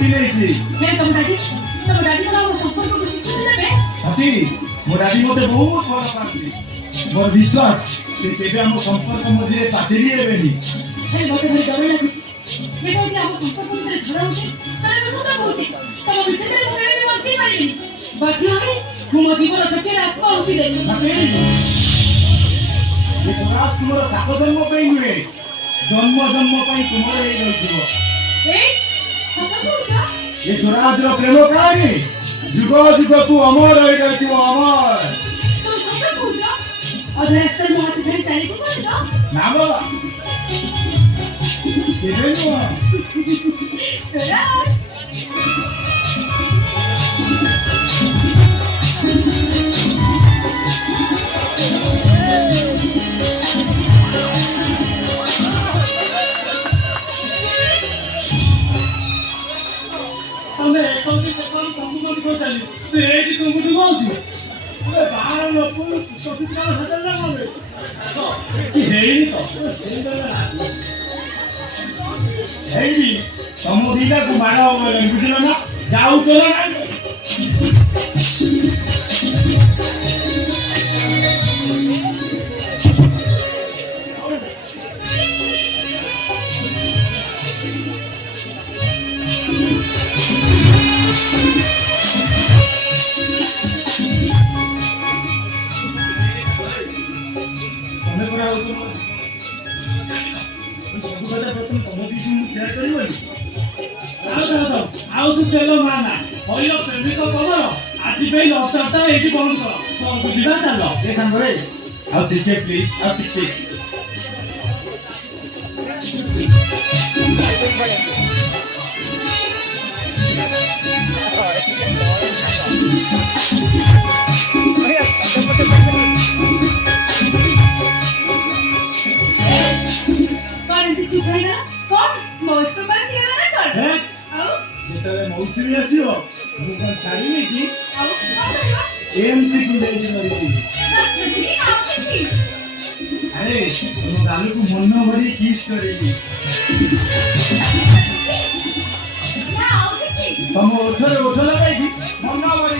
छुट्टी नहीं हे तुम दादी को हम संपर्क को छुट्टी देबे छाती मो दादी मते बहुत भल पाती मोर विश्वास से केबे हम संपर्क मझे पाचेरी हेबेनी हे मते भारी डर लागुଛି हे कोइ हम संपर्क मते झगड़ा होछि तारे को सदा कहूछि तम विचार को केबे बंसी मारिबी बाकी होई मो जीवन छके आत्मा होति दे छाती ये स्वराज तुमर साको जन्म पे हुए जन्म जन्म पे तुमर ए रहिबो ए सदा कहूछ ये स्वराज रो प्रेम कहानी जुग जुग तू अमर रही रहथिबो अमर तुम सदा कहूछ अधरास्तर मो हाथ धरि चाली को ना बाबा केबे नो स्वराज तने एकोंती पेपर संपूर्ण को चली तो एटी तुमु दुगो छी अरे बाहर न पुल सफिका हटल ना माने कि हेई तो हेई तमो दिला को मारा बोले बुझलो ना जाऊ चलो ना चलो माना होइलो प्रेमिक खबर आज पे लॉकडाउन एटी बंद कर तो बुझिबा चलो ए संगरे आउ टिकेट प्लीज आउ टिकेट कौन ती चुप है ना कौन मौज को बात किया ना कौन आओ जेतले मौसमी आसीओ मु कोन छाड़ी नै कि आओ एमसी को देई मरी ना अरे तुम गालू को मन भरी किस करेगी आओ तुम उठो लगाई थी मन भरी